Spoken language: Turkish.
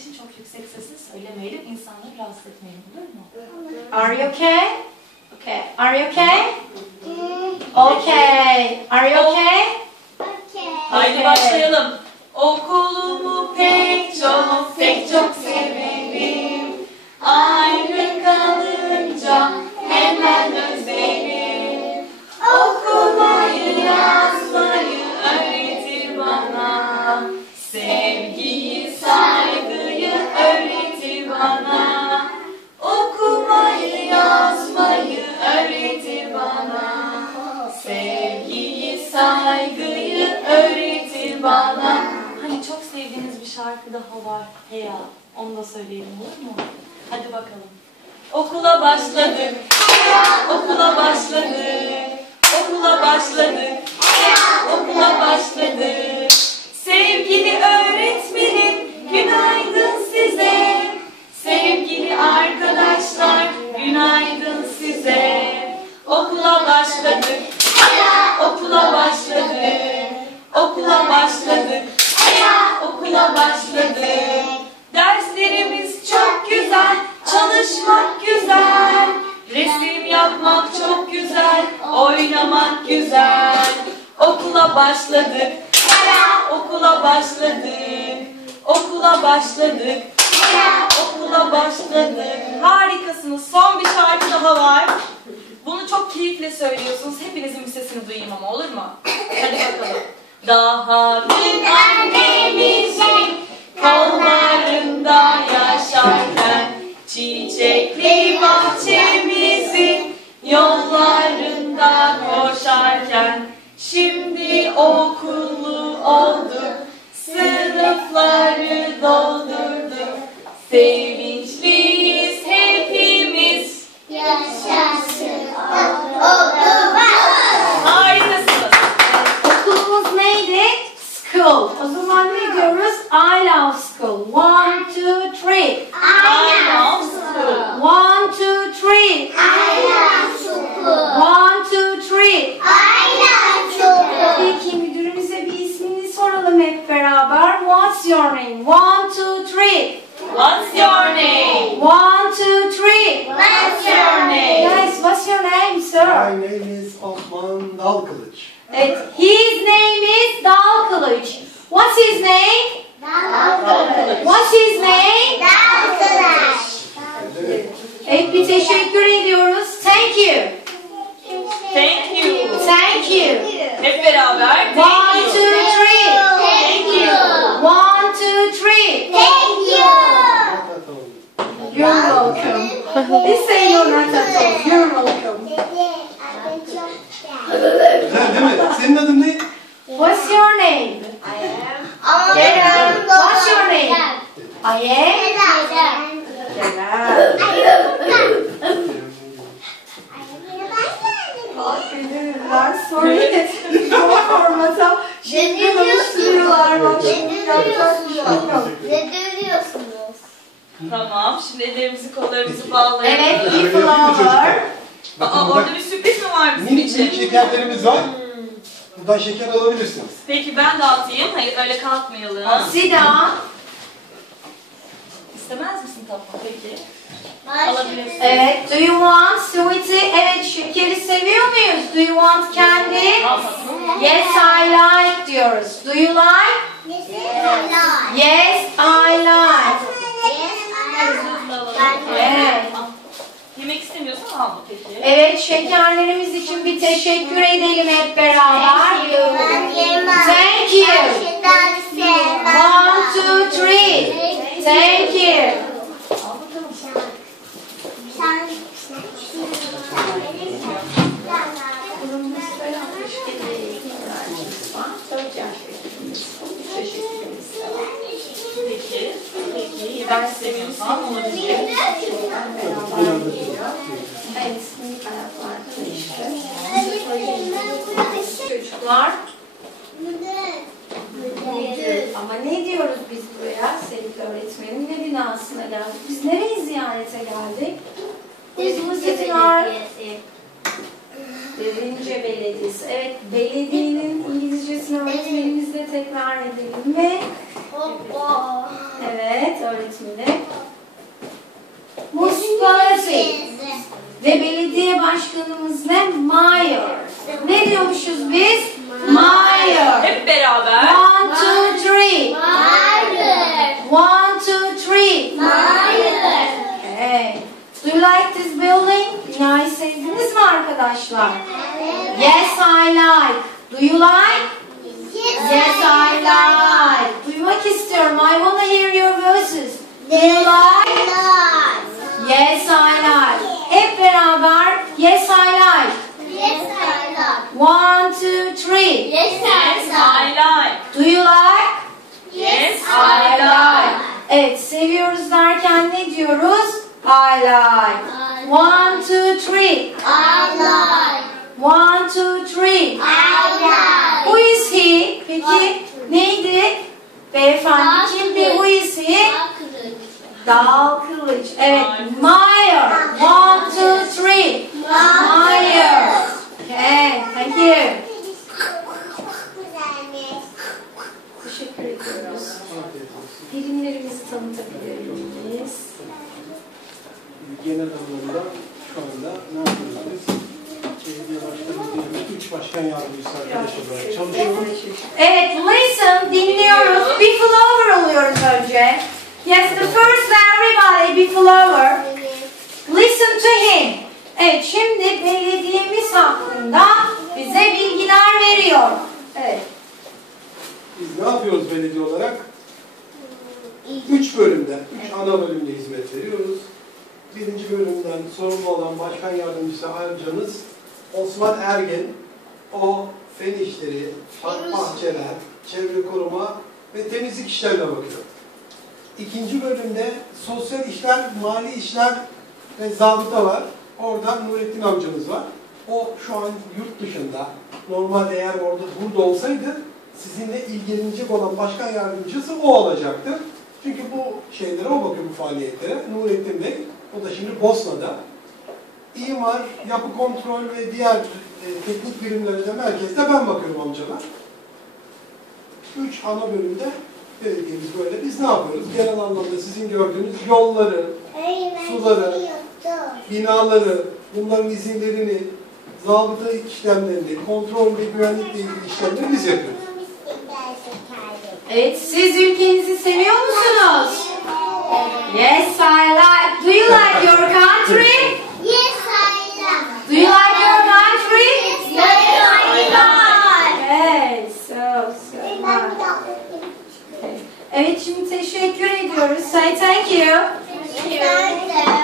için çok yüksek sesle söylemeyelim. insanları rahatsız etmeyelim olur mu? Are you okay? Okay. Are you okay? Okay. Are you okay? Haydi Okay. başlayalım. Okulumu pek çok Onu da söyleyelim olur mu? Hadi bakalım. Okula başladık. Okula başladık. Okula başladık. Okula başladık. Sevgili öğretmenim, oynamak güzel. Okula başladık. Okula başladık. Okula başladık. Okula başladık. Harikasınız. Son bir şarkı daha var. Bunu çok keyifle söylüyorsunuz. Hepinizin bir sesini duyayım ama olur mu? Hadi bakalım. Daha dün annemizin baby. Evet, his name is Dal Kılıç. What's his name? What's his name? Evet, bir teşekkür ediyoruz. Thank you. Thank you. Thank you. Hep beraber. One, Thank two, you. three. Thank you. One, two, three. You're welcome. Let's say you're not at all. You're welcome. Güzel değil mi? Senin adın ne? What's your name? Kerem. What's your name? I am. Kerem. Ünlüler sorry. Bu formata şimdi oluşturuyorlar. Şey yok. Ne dövüyorsunuz? Tamam. Şimdi ellerimizi kollarımızı bağlayalım. Evet, bir flower. Aa, orada bir sürpriz var bizim minik minik için? şekerlerimiz var. Buradan şeker alabilirsiniz. Peki ben dağıtayım. Hayır öyle kalkmayalım. Down. İstemez misin tatlım? Peki. Alabilirsin. Alabilirsin. Evet, do you want sweetie? Evet, şekeri seviyor muyuz? Do you want candy? Al tatlım. Yes, I like diyoruz. Do you like? Yes, I like. Hızlı alalım. Evet. Al. Yemek peki. Evet, şekerlerimiz için bir teşekkür edelim hep beraber. Thank you. One, two, three. Thank you. Al bakalım. Peki. Peki. Yemek istemiyorsan olabilir. Evet, minik ayaklarda işte. Çocuklar, ama ne diyoruz biz buraya Sevgi öğretmenim? Ne binasına geldik? Biz nereyi ziyarete geldik? Uzun Derince Belediyesi. Evet, belediyenin İngilizcesini öğretmenimizle tekrar edelim ve. Evet öğretmenim. Municipality. Ve belediye başkanımız ne? Mayor. Ne diyormuşuz biz? Mayor. Hep beraber. One, two, three. Hayır. One, two, three. Hayır. Okay. Do you like this building? Binayı sevdiniz mi arkadaşlar? Yes, I like. Do you like? Yes, I like. Duymak istiyorum. I want to hear your voices. Do you like? Yes, I like. Seviyoruz derken ne diyoruz? I like. One, two, three. I like. One, two, three. I Who like. is he? Peki neydi? Beyefendi kimdi? Who is he? Dal Kılıç. Evet. Meyer. One, two, three. Meyer. Okay. Thank you. Teşekkür ediyoruz. Afiyet olsun. Birimlerimizi tanıtabilir miyiz? Genel anlamda şu anda ne yapıyoruz biz? Belediye başkanı değil, üç başkan yardımcısı arkadaş olarak çalışıyoruz. Evet, listen, dinliyoruz. Be flower oluyoruz önce. Yes, the first everybody be flower. Listen to him. Evet, şimdi belediyemiz hakkında bize bilgiler veriyor. Evet. Biz ne yapıyoruz belediye olarak? Üç bölümde, üç ana bölümde hizmet veriyoruz. Birinci bölümden sorumlu olan başkan yardımcısı amcamız Osman Ergen. O fen işleri, bahçeler, çevre koruma ve temizlik işlerine bakıyor. İkinci bölümde sosyal işler, mali işler ve zabıta var. Orada Nurettin amcamız var. O şu an yurt dışında. Normalde eğer orada burada olsaydı sizinle ilgilenecek olan başkan yardımcısı o olacaktı. Çünkü bu şeylere o bakıyor bu faaliyetlere. Nurettin Bey, o da şimdi Bosna'da. İmar, yapı kontrol ve diğer e, teknik birimlere de merkezde ben bakıyorum amcalar. Üç ana bölümde belediyemiz böyle. Biz ne yapıyoruz? Genel anlamda sizin gördüğünüz yolları, Suları. binaları, bunların izinlerini, zabıta işlemlerini, kontrol ve güvenlikle ilgili işlemleri biz yapıyoruz. Evet, siz ülkenizi seviyor musunuz? Yes, I like. Do you like your country? Yes, I like. Do you like your country? Yes, I like. Yes, so, so nice. Evet, şimdi teşekkür ediyoruz. Say thank you. Yes, I like.